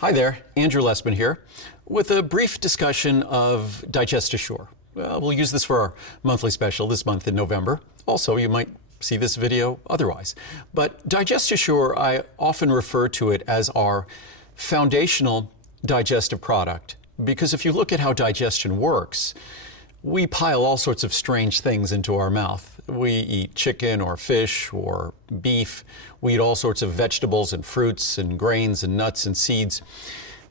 Hi there, Andrew Lessman here, with a brief discussion of Digest-Assure. We'll use this for our monthly special this month in November. Also, you might see this video otherwise. But Digest-Assure, I often refer to it as our foundational digestive product, because if you look at how digestion works, we pile all sorts of strange things into our mouth. We eat chicken or fish or beef. We eat all sorts of vegetables and fruits and grains and nuts and seeds.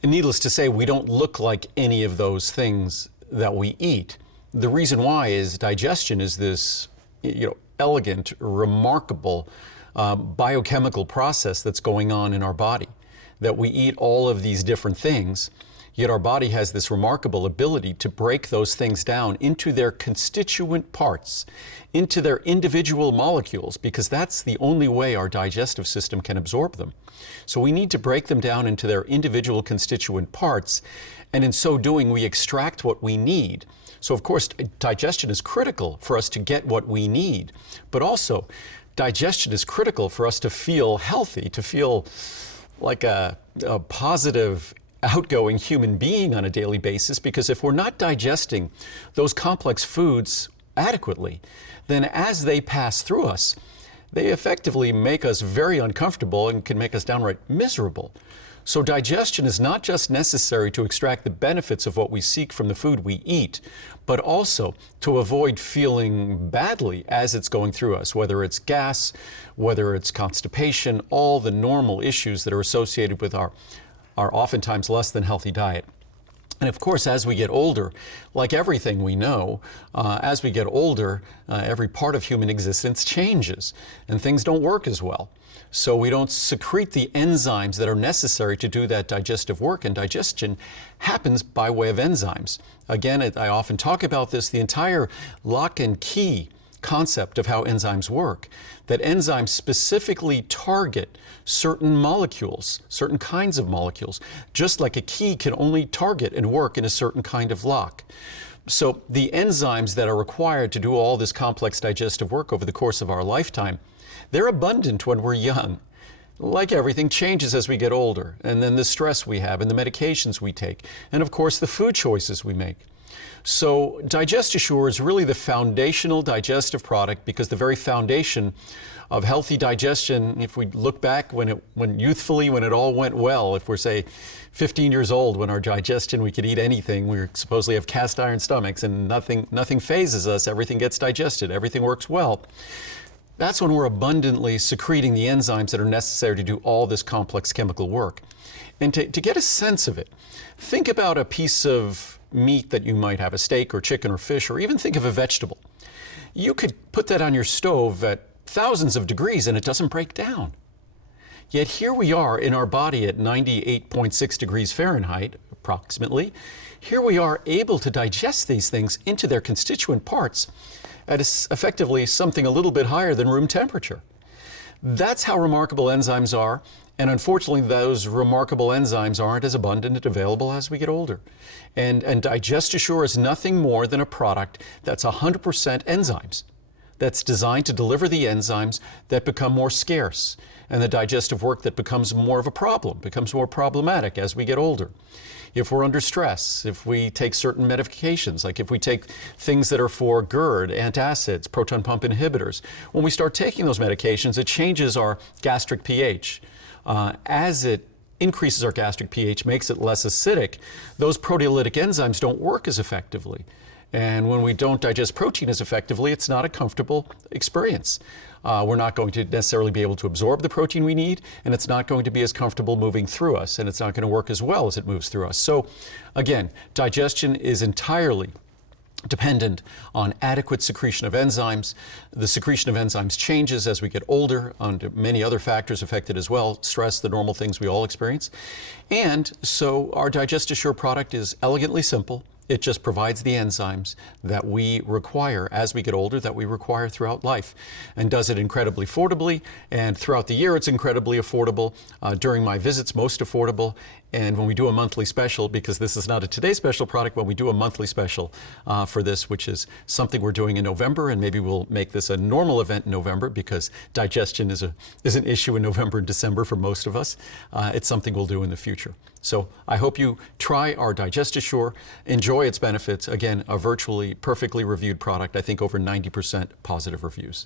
And needless to say, we don't look like any of those things that we eat. The reason why is digestion is this, elegant, remarkable biochemical process that's going on in our body. That we eat all of these different things, yet our body has this remarkable ability to break those things down into their constituent parts, into their individual molecules, because that's the only way our digestive system can absorb them. So we need to break them down into their individual constituent parts, and in so doing, we extract what we need. So of course, digestion is critical for us to get what we need, but also digestion is critical for us to feel healthy, to feel like a positive, outgoing human being on a daily basis, because if we're not digesting those complex foods adequately, then as they pass through us, they effectively make us very uncomfortable and can make us downright miserable. So digestion is not just necessary to extract the benefits of what we seek from the food we eat, but also to avoid feeling badly as it's going through us, whether it's gas, whether it's constipation, all the normal issues that are associated with our oftentimes less than healthy diet. And of course, as we get older, like everything we know, as we get older, every part of human existence changes and things don't work as well. So we don't secrete the enzymes that are necessary to do that digestive work, and digestion happens by way of enzymes. Again, I often talk about this, the entire lock and key concept of how enzymes work, that enzymes specifically target certain molecules, certain kinds of molecules, just like a key can only target and work in a certain kind of lock. So the enzymes that are required to do all this complex digestive work over the course of our lifetime, they're abundant when we're young. Like everything, changes as we get older, and then the stress we have and the medications we take, and of course the food choices we make. So Digest-Assure is really the foundational digestive product, because the very foundation of healthy digestion, if we look back when it all went well, if we're say 15 years old, when our digestion, we could eat anything, we supposedly have cast iron stomachs and nothing phases us, everything gets digested, everything works well. That's when we're abundantly secreting the enzymes that are necessary to do all this complex chemical work. And to get a sense of it, think about a piece of meat that you might have, a steak or chicken or fish, or even think of a vegetable. You could put that on your stove at thousands of degrees and it doesn't break down. Yet here we are in our body at 98.6 degrees Fahrenheit, approximately. Here we are able to digest these things into their constituent parts at effectively something a little bit higher than room temperature. That's how remarkable enzymes are, and unfortunately those remarkable enzymes aren't as abundant and available as we get older. And Digest-Assure is nothing more than a product that's 100% enzymes, that's designed to deliver the enzymes that become more scarce, and the digestive work that becomes more of a problem, becomes more problematic as we get older. If we're under stress, if we take certain medications, like if we take things that are for GERD, antacids, proton pump inhibitors, when we start taking those medications, it changes our gastric pH. As it increases our gastric pH, makes it less acidic, those proteolytic enzymes don't work as effectively. And when we don't digest protein as effectively, it's not a comfortable experience. We're not going to necessarily be able to absorb the protein we need, and it's not going to be as comfortable moving through us, and it's not going to work as well as it moves through us. So again, digestion is entirely dependent on adequate secretion of enzymes. The secretion of enzymes changes as we get older, under many other factors affected as well, stress, the normal things we all experience. And so our Digest-Assure product is elegantly simple. It just provides the enzymes that we require as we get older, that we require throughout life, and does it incredibly affordably. And throughout the year, it's incredibly affordable. During my visits, most affordable. And when we do a monthly special, because this is not a Today Special product, when we do a monthly special for this, which is something we're doing in November, and maybe we'll make this a normal event in November because digestion is an issue in November and December for most of us. It's something we'll do in the future. So I hope you try our DigestAssure, enjoy its benefits. Again, a virtually perfectly reviewed product. I think over 90% positive reviews.